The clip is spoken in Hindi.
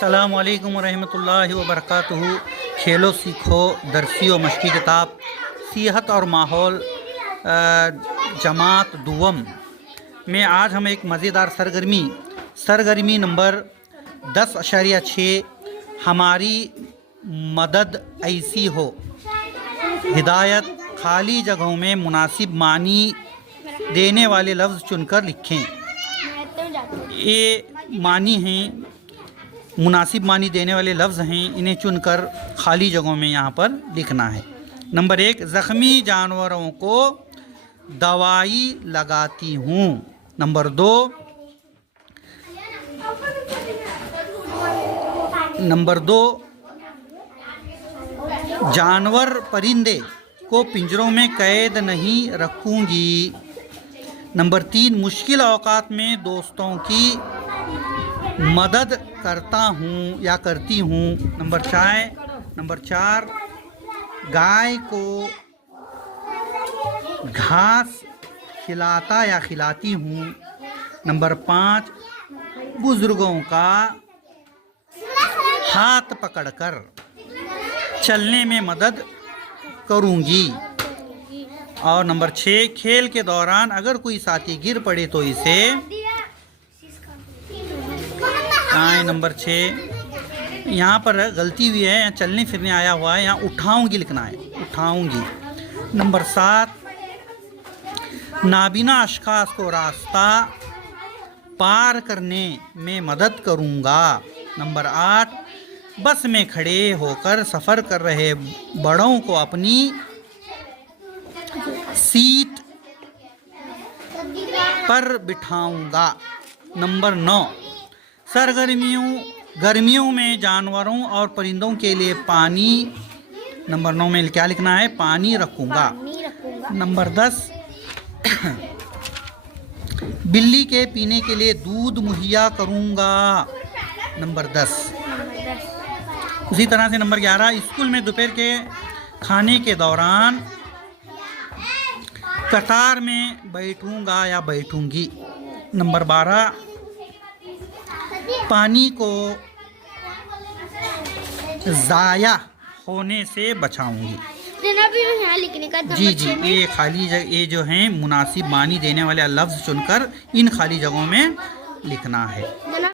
अस्सलामु अलैकुम रहमतुल्लाहि व बरकातुहू। खेलो सीखो दरसी व मशक़ी किताब सेहत और माहौल जमात दुवम में आज हम एक मज़ेदार सरगर्मी नंबर 10.6 हमारी मदद ऐसी हो। हिदायत: खाली जगहों में मुनासिब मानी देने वाले लफ्ज़ चुनकर लिखें। ये मानी हैं, मुनासिब मानी देने वाले लफ्ज़ हैं, इन्हें चुनकर खाली जगहों में यहाँ पर लिखना है। नंबर 1, ज़ख्मी जानवरों को दवाई लगाती हूँ। नंबर 2, जानवर परिंदे को पिंजरों में कैद नहीं रखूँगी। नंबर 3, मुश्किल औकात में दोस्तों की मदद करता हूँ या करती हूँ। नंबर 4, गाय को घास खिलाता या खिलाती हूँ। नंबर 5, बुज़ुर्गों का हाथ पकड़कर चलने में मदद करूँगी। और नंबर 6, खेल के दौरान अगर कोई साथी गिर पड़े तो इसे नंबर 6 यहाँ पर गलती हुई है, यहाँ चलने फिरने आया हुआ है, यहाँ उठाऊंगी लिखना है, उठाऊंगी। नंबर 7, नाबीना अशखास को रास्ता पार करने में मदद करूँगा। नंबर 8, बस में खड़े होकर सफ़र कर रहे बड़ों को अपनी सीट पर बिठाऊंगा। नंबर 9, गर्मियों में जानवरों और परिंदों के लिए पानी, नंबर 9 में क्या लिखना है, पानी रखूंगा। नंबर 10, बिल्ली के पीने के लिए दूध मुहैया करूंगा। नंबर 10। उसी तरह से नंबर 11, स्कूल में दोपहर के खाने के दौरान कतार में बैठूंगा या बैठूंगी। नंबर 12, पानी को ज़ाया होने से बचाऊंगी। यहाँ लिखने का जी, ये खाली जगह, ये जो हैं मुनासिब मानी देने वाले लफ्ज़ चुनकर इन खाली जगहों में लिखना है।